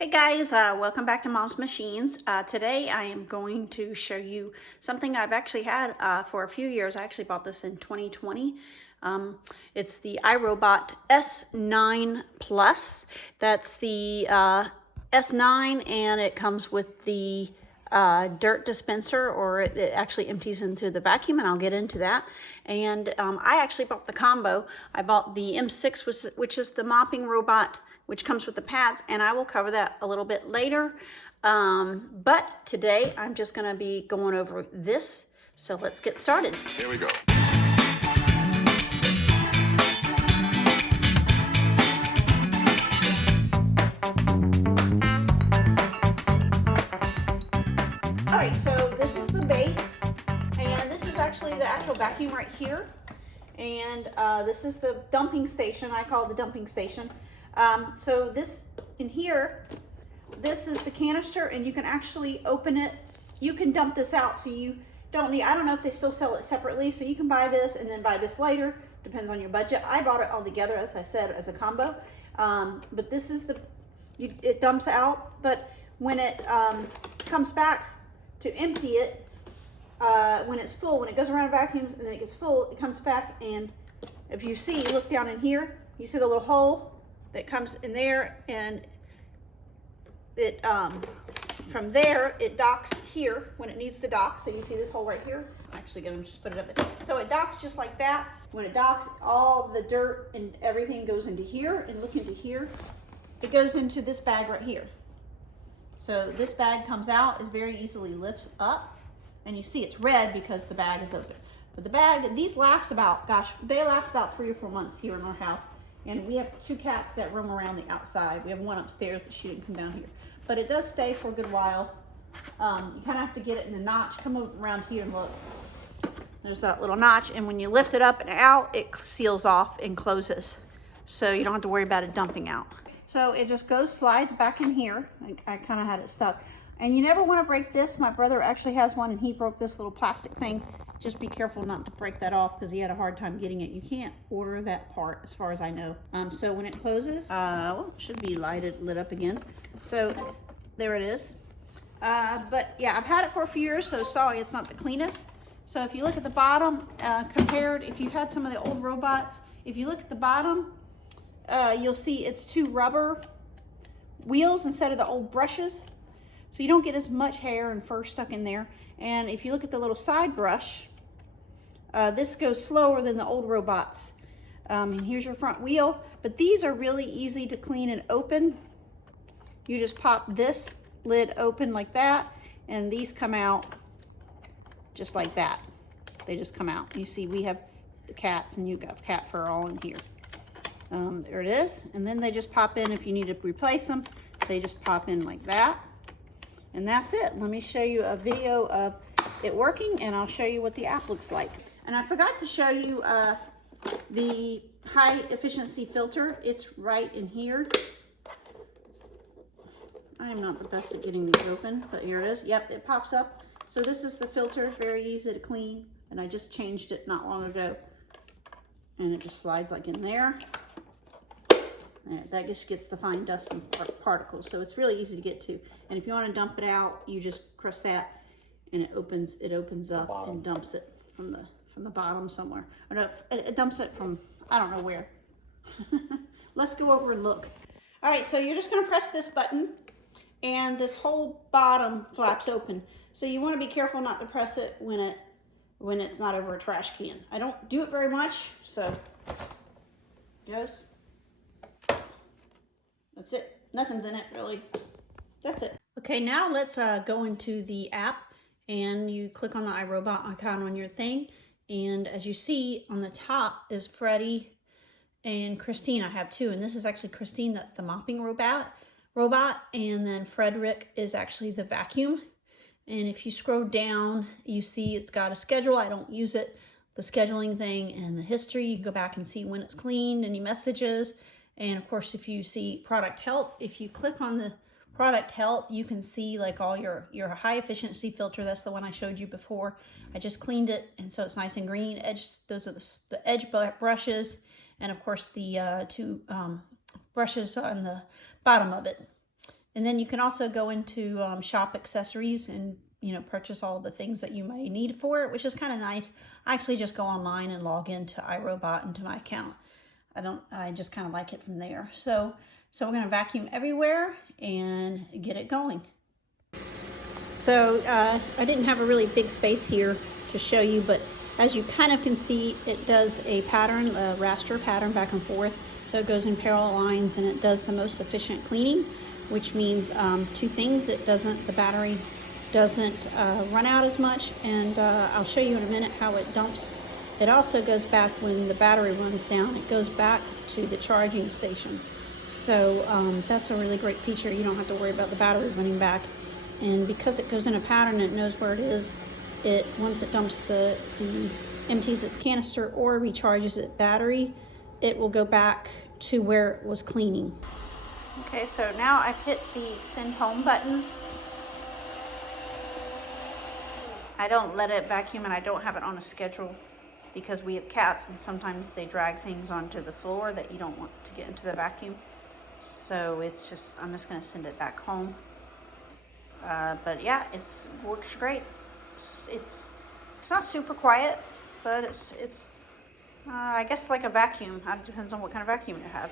Hey guys, welcome back to Mom's Machines. Today I am going to show you something I've actually had for a few years. I actually bought this in 2020. It's the Irobot S9 Plus. That's the S9, and it comes with the dirt dispenser, or it actually empties into the vacuum, and I'll get into that. And I actually bought the combo. I bought the M6, which is the mopping robot, which comes with the pads, and I will cover that a little bit later. But today I'm just gonna be going over this. So let's get started. Here we go. All right, so this is the base, and this is actually the actual vacuum right here. And this is the dumping station. I call it the dumping station. So this in here, this is the canister, and you can actually open it. You can dump this out, so you don't need, I don't know if they still sell it separately, so you can buy this and then buy this later, depends on your budget. I bought it all together, as I said, as a combo. But this is it dumps out, but when it comes back to empty it, when it's full, when it goes around vacuums and then it gets full, it comes back, and if you see, look down in here, you see the little hole that comes in there, and it from there it docks here when it needs to dock. So you see this hole right here. I'm actually gonna just put it up there. So it docks just like that. When it docks, all the dirt and everything goes into here, and look into here. It goes into this bag right here. So this bag comes out, it very easily lifts up, and you see it's red because the bag is open. But the bag, these last about, gosh, they last about 3 or 4 months here in our house. And we have 2 cats that roam around the outside. We have one upstairs, but she didn't come down here. But it does stay for a good while. You kind of have to get it in a notch. Come over around here and look. There's that little notch, and when you lift it up and out, it seals off and closes. So you don't have to worry about it dumping out. So it just slides back in here. I kind of had it stuck. And you never want to break this. My brother actually has one, and he broke this little plastic thing. Just be careful not to break that off, because he had a hard time getting it. You can't order that part, as far as I know. So when it closes, well, it should be lit up again. So there it is. But yeah, I've had it for a few years, so sorry, it's not the cleanest. So if you look at the bottom, compared, if you've had some of the old robots, if you look at the bottom, you'll see it's 2 rubber wheels instead of the old brushes. So you don't get as much hair and fur stuck in there. And if you look at the little side brush, this goes slower than the old robots. And here's your front wheel. But these are really easy to clean and open. You just pop this lid open like that, and these come out just like that. They just come out. You see, we have the cats, and you've got cat fur all in here. There it is. And then they just pop in if you need to replace them. They just pop in like that. And that's it. Let me show you a video of it working, and I'll show you what the app looks like. And I forgot to show you the high efficiency filter. It's right in here. I am not the best at getting these open, but here it is. Yep, it pops up. So this is the filter, very easy to clean, and I just changed it not long ago. And it just slides like in there. That just gets the fine dust and particles, so it's really easy to get to. And if you want to dump it out, you just press that, and it opens up and dumps it from the bottom somewhere. Or no, it dumps it from, I don't know where. Let's go over and look. All right, so you're just going to press this button, and this whole bottom flaps open. So you want to be careful not to press it when it's not over a trash can. I don't do it very much, so it goes. That's it. Nothing's in it, really. That's it. Okay, now let's go into the app, and you click on the iRobot icon on your thing. And as you see, on the top is Freddie and Christine. I have 2, and this is actually Christine. That's the mopping robot. And then Frederick is actually the vacuum. And if you scroll down, you see it's got a schedule. I don't use it. The scheduling thing and the history. You can go back and see when it's cleaned, any messages. And of course, if you see product health, if you click on the product health, you can see like all your high efficiency filter. That's the one I showed you before. I just cleaned it, and so it's nice and green. Those are the edge brushes, and of course the 2 brushes on the bottom of it. And then you can also go into shop accessories and, you know, purchase all the things that you may need for it, which is kind of nice. I actually just go online and log into Irobot into my account. I just kind of like it from there. So we're going to vacuum everywhere and get it going. So I didn't have a really big space here to show you, but as you kind of can see, it does a pattern, a raster pattern back and forth. So it goes in parallel lines and it does the most efficient cleaning, which means two things. The battery doesn't run out as much, and I'll show you in a minute how it dumps. It also goes back when the battery runs down, it goes back to the charging station. So that's a really great feature. You don't have to worry about the battery running back. And because it goes in a pattern, it knows where it is. Once it dumps empties its canister or recharges its battery, it will go back to where it was cleaning. Okay, so now I've hit the send home button. I don't let it vacuum and I don't have it on a schedule because we have cats and sometimes they drag things onto the floor that you don't want to get into the vacuum. So I'm just gonna send it back home. But yeah, works great. It's not super quiet, but it's I guess like a vacuum. It depends on what kind of vacuum you have.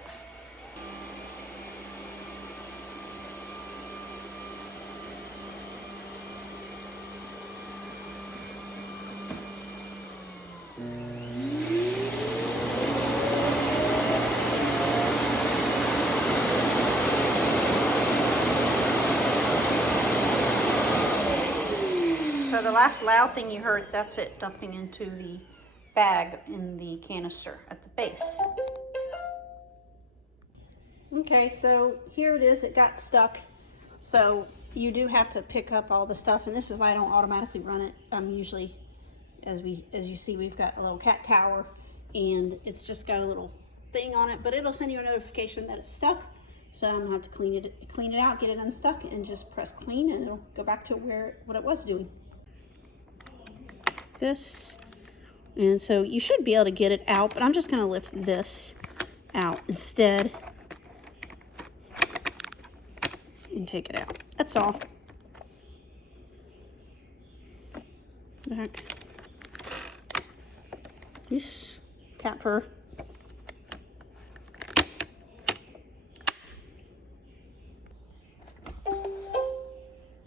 So the last loud thing you heard, that's it dumping into the bag in the canister at the base. Okay, so here it is. It got stuck. So you do have to pick up all the stuff, and this is why I don't automatically run it. I'm usually, as you see, we've got a little cat tower, and it's just got a little thing on it, but it'll send you a notification that it's stuck. So I'm gonna have to clean it out, get it unstuck, and just press clean, and it'll go back to what it was doing. This, and so you should be able to get it out, but I'm just going to lift this out instead and take it out. That's all. Back. This cat fur.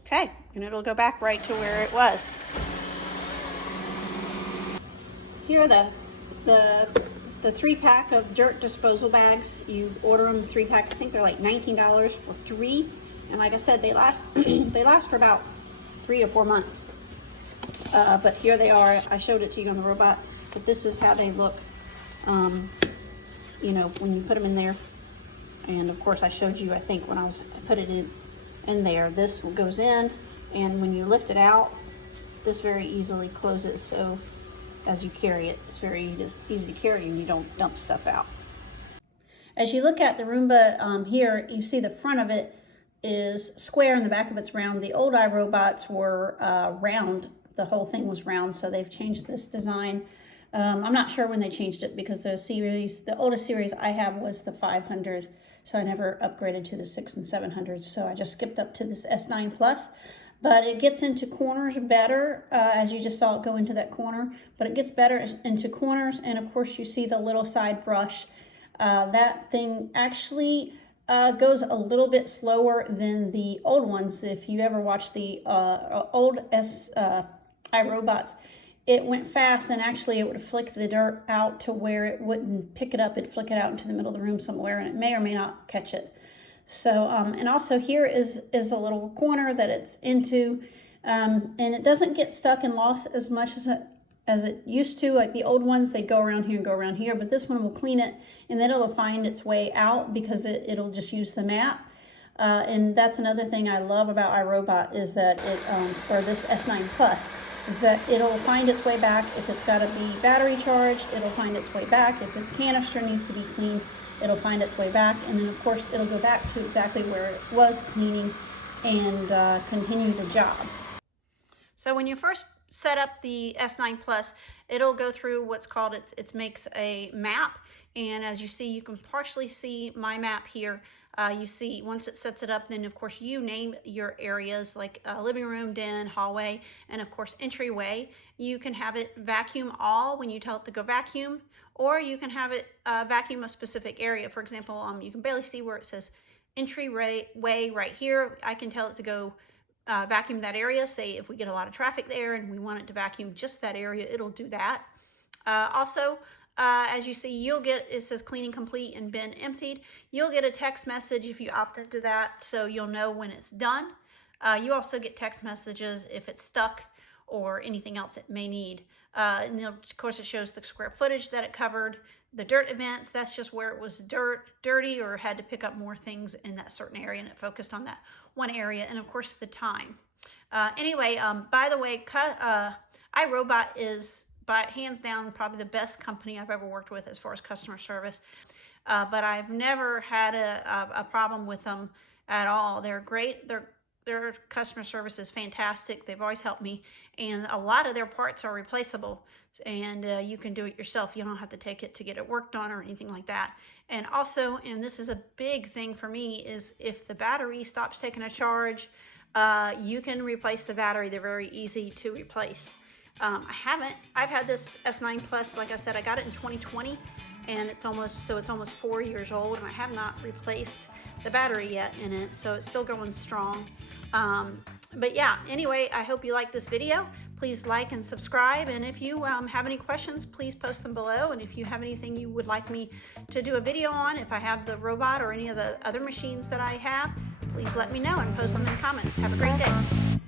Okay, and it'll go back right to where it was. Here are the 3-pack of dirt disposal bags. You order them 3-pack. I think they're like $19 for 3. And like I said, they last they last for about 3 or 4 months. But here they are. I showed it to you on the robot. But this is how they look. You know, when you put them in there. And of course, I showed you. I think when I put it in there, this goes in, and when you lift it out, this very easily closes. So as you carry it, it's very easy to carry and you don't dump stuff out. As you look at the Roomba here, you see the front of it is square and the back of it's round. The old iRobots were round. The whole thing was round, so they've changed this design. I'm not sure when they changed it because the oldest series I have was the 500, so I never upgraded to the 600 and 700, so I just skipped up to this S9 Plus. But it gets into corners better, as you just saw it go into that corner. But it gets better into corners, and of course you see the little side brush. That thing actually goes a little bit slower than the old ones. If you ever watched the old iRobots, it went fast, and actually it would flick the dirt out to where it wouldn't pick it up. It'd flick it out into the middle of the room somewhere, and it may or may not catch it. So, and also here is a little corner that it's into, and it doesn't get stuck and lost as much as it used to. Like the old ones, they go around here and go around here, but this one will clean it, and then it'll find its way out because it'll just use the map. And that's another thing I love about iRobot is that or this S9 Plus, is that it'll find its way back. If it's got to be battery charged, it'll find its way back. If its canister needs to be cleaned, it'll find its way back, and then of course it'll go back to exactly where it was cleaning and continue the job. So when you first set up the S9 Plus, it'll go through what's called, it makes a map, and as you see, you can partially see my map here. You see, once it sets it up, then of course you name your areas like living room, den, hallway, and of course entryway. You can have it vacuum all when you tell it to go vacuum, or you can have it vacuum a specific area. For example, you can barely see where it says entryway right here. I can tell it to go vacuum that area. Say if we get a lot of traffic there and we want it to vacuum just that area, it'll do that. Also, as you see, you'll get, it says cleaning complete and bin emptied. You'll get a text message if you opt into that, so you'll know when it's done. You also get text messages if it's stuck or anything else it may need. And then of course it shows the square footage that it covered. The dirt events, that's just where it was dirty or had to pick up more things in that certain area, and it focused on that one area, and of course the time. Anyway, by the way, Irobot is hands down probably the best company I've ever worked with as far as customer service. But I've never had a problem with them at all. They're great. Their customer service is fantastic. They've always helped me, and a lot of their parts are replaceable, and you can do it yourself. You don't have to take it to get it worked on or anything like that. And also, and this is a big thing for me, is if the battery stops taking a charge, you can replace the battery. They're very easy to replace. I've had this S9 Plus, like I said, I got it in 2020, and it's almost 4 years old, and I have not replaced the battery yet in it, so it's still going strong. But yeah, anyway, I hope you like this video. Please like and subscribe, and if you have any questions, please post them below. And if you have anything you would like me to do a video on, if I have the robot or any of the other machines that I have, please let me know and post them in the comments. Have a great day.